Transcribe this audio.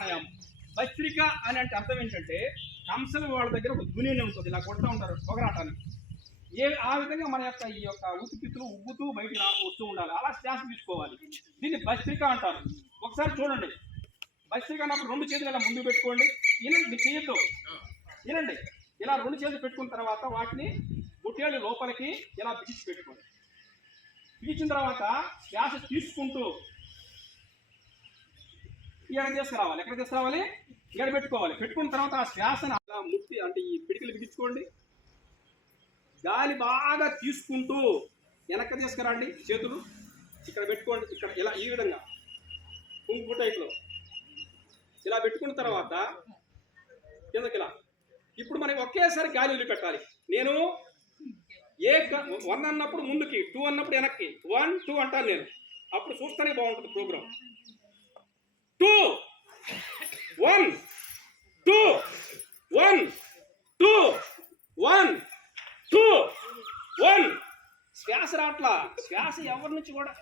ప్రాణాయామం. భస్త్రిక అని అంటే అర్థం ఏంటంటే కంసల వాళ్ళ దగ్గర ఒక దునియని ఉంటుంది ఇలా కొడుతూ ఉంటారు పొగరాటానికి ఏ ఆ విధంగా మన యొక్క ఈ యొక్క ఉతికితులు ఉబ్బుతూ బయటికి రా వస్తూ ఉండాలి. అలా శ్వాస తీసుకోవాలి. దీన్ని భస్త్రిక అంటారు. ఒకసారి చూడండి. భస్త్రిక అన్నప్పుడు రెండు చేతులు ఇలా ముందు పెట్టుకోండి. వినండి మీరు చేయొద్దు. వినండి. ఇలా రెండు చేతులు పెట్టుకున్న తర్వాత వాటిని బుట్టేళ్ళు లోపలికి ఇలా బిగించి పెట్టుకోండి. బిగించిన తర్వాత శ్వాస తీసుకుంటూ ఇక్కడ తీసుకురావాలి. ఎక్కడ తీసుకురావాలి? ఇక్కడ పెట్టుకోవాలి. పెట్టుకున్న తర్వాత ఆ శ్వాసను అలా ముట్టి అంటే ఈ పిడికిలు బిగించుకోండి. గాలి బాగా తీసుకుంటూ వెనక్కి తీసుకురండి చేతులు. ఇక్కడ పెట్టుకోండి. ఇక్కడ ఇలా ఈ విధంగా. కుంకు టైప్లో. ఇలా పెట్టుకున్న తర్వాత కిందకి ఇలా. ఇప్పుడు మనకి ఒకేసారి గాలి వదిలిపెట్టాలి. నేను ఏ వన్ అన్నప్పుడు ముందుకి టూ అన్నప్పుడు వెనక్కి. వన్ టూ అంటాను నేను. అప్పుడు చూస్తేనే బాగుంటుంది program. Two one. Two one. Two one. Two one. శ్వాస రావట్లా. శ్వాస ఎవరి నుంచి కూడా